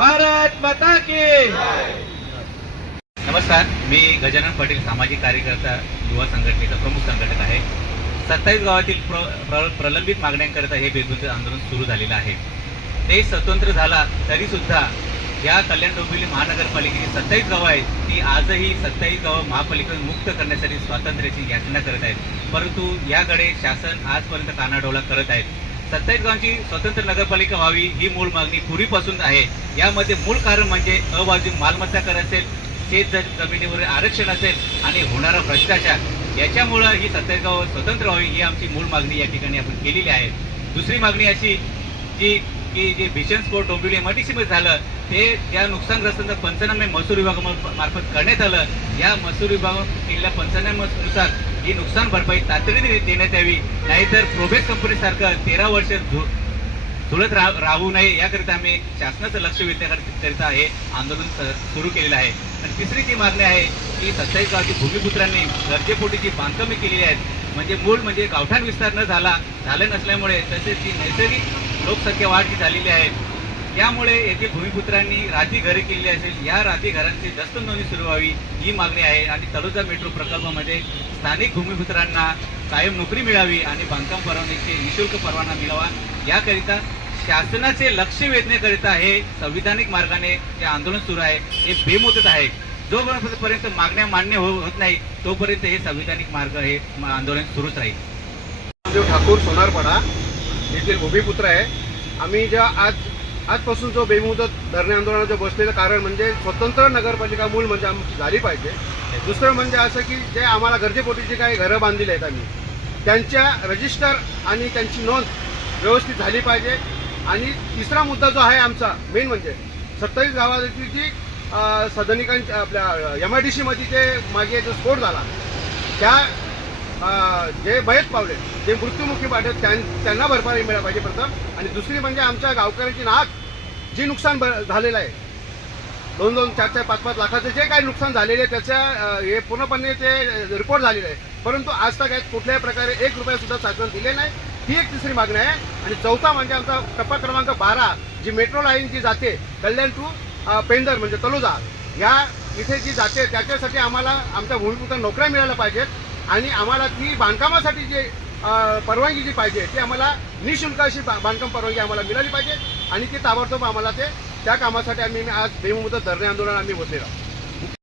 भारत माता की नमस्कार मी गजानन पाटील सामाजिक कार्यकर्ता युवा संघटनेचा प्रमुख संघटक आहे. सत्तावीस गावातील प्र, प्र, प्रलंबित मागण्यांकरता हे बेमुदत आंदोलन सुरू झालेलं आहे. देश स्वतंत्र झाला तरी सुद्धा या कल्याण डोंबिवली महानगरपालिकेची सत्तावीस गावं आहेत ती आजही सत्तावीस गावं महापालिकेतून मुक्त करण्यासाठी स्वातंत्र्याची याचना करत आहेत. परंतु याकडे शासन आजपर्यंत कानाडोळा करत आहेत. सत्तावीस गावांची स्वतंत्र नगरपालिका व्हावी ही मूळ मागणी पूर्वीपासून आहे. यामध्ये मूळ कारण म्हणजे अबाजू मालमत्ता कर असेल शेत जमिनीवर आरक्षण असेल आणि होणारा भ्रष्टाचार याच्यामुळं ही सत्तावीस स्वतंत्र व्हावी ही आमची मूळ मागणी या ठिकाणी आपण केलेली आहे. दुसरी मागणी अशी की की जे भीषण स्फोट डोंबिवली एमआयटीसीमध्ये झालं ते त्या नुकसानग्रस्तांचा पंचनामे महसूल विभागामार्फत करण्यात आलं. या महसूल विभागा केलेल्या पंचनाम्यानुसार ही नुकसान भरपाई तातडीने देण्यात यावी. नाहीतर प्रोबेस कंपनीसारखं तेरा वर्ष झु- राह रा राहू नये. याकरिता आम्ही शासनाचं लक्ष वेधण्याकरिता हे आंदोलन सुरू केलेलं आहे. आणि तिसरी जी मागणी आहे की सत्तावीस गावची भूमिपुत्रांनी गरजेपोटी जी बांधकामे केलेली आहेत. म्हणजे मूळ म्हणजे गावठाण विस्तार न झाला झाले नसल्यामुळे तसेच ती नैसर्गिक लोकसंख्या वाढ जी झालेली आहे त्यामुळे येथे भूमिपुत्रांनी राती घरे केलेली असेल या राती घरांची दस्त नोंदणी सुरू व्हावी ही मागणी आहे. आणि तळोजा मेट्रो प्रकल्पामध्ये स्थानिक भूमिपुत्रांना कायम नोकरी मिळावी आणि बांधकाम परवानगीचे निशुल्क परवाना मिळावा याकरिता शासनाचे लक्ष वेधण्याकरिता हे संविधानिक मार्गाने जे आंदोलन सुरू आहे. हे बेमुदत आहे. जोपर्यंत मागण्या मान्य हो- होत नाही तोपर्यंत हे संविधानिक मार्ग हे म- आंदोलन सुरूच राहील. ठाकूर सोनारपाडा येथील भूमिपुत्र आहे. आम्ही ज्या आज आजपासून जो बेमुदत धरणे आंदोलनाचं बसलेलं कारण म्हणजे स्वतंत्र नगरपालिका मूल म्हणजे आमची झाली पाहिजे. दुसरं म्हणजे असं की जे आम्हाला गरजेपोटी जे काही घरं बांधलेली आहेत आम्ही त्यांच्या रजिस्टर आणि त्यांची नोंद व्यवस्थित झाली पाहिजे. आणि तिसरा मुद्दा जो आहे आमचा मेन म्हणजे सत्तावीस गावातील जी सदनिकांच्या आपल्या एम आय डी सीमध्ये जे मागे जो स्फोट झाला त्या जे बयत पावले जे मृत्युमुखी पाठवत त्यां- त्यांना भरपाई मिळाली पाहिजे प्रथम. आणि दुसरी म्हणजे आमच्या गावकऱ्यांची नाक जी नुकसान झालेलं आहे. दोन दोन चार चार पाच पाच लाखाचं जे काही नुकसान झालेले आहे त्याच्या हे पूर्णपणे ते रिपोर्ट झालेले आहे. परंतु आज तक यात कुठल्याही प्रकारे एक रुपयासुद्धा शासन दिले नाही. ही एक तिसरी मागणी आहे. आणि चौथा म्हणजे आमचा टप्पा क्रमांक बारा जी मेट्रो लाईन जी जाते कल्याण टू पेंदर म्हणजे तलोजा या इथे जी जाते त्याच्यासाठी आम्हाला आमच्या भूमिपुत्र नोकऱ्या मिळायला पाहिजेत. आणि आम्हाला ती बांधकामासाठी जे परवानगी जी पाहिजे ती आम्हाला निशुल्क अशी बांधकाम परवानगी आम्हाला मिळाली पाहिजे. आणि ती ताबडतोब आम्हाला ते त्या कामासाठी आम्ही आज बेमुदत धरणे आंदोलन आम्ही बसलेलो आहोत.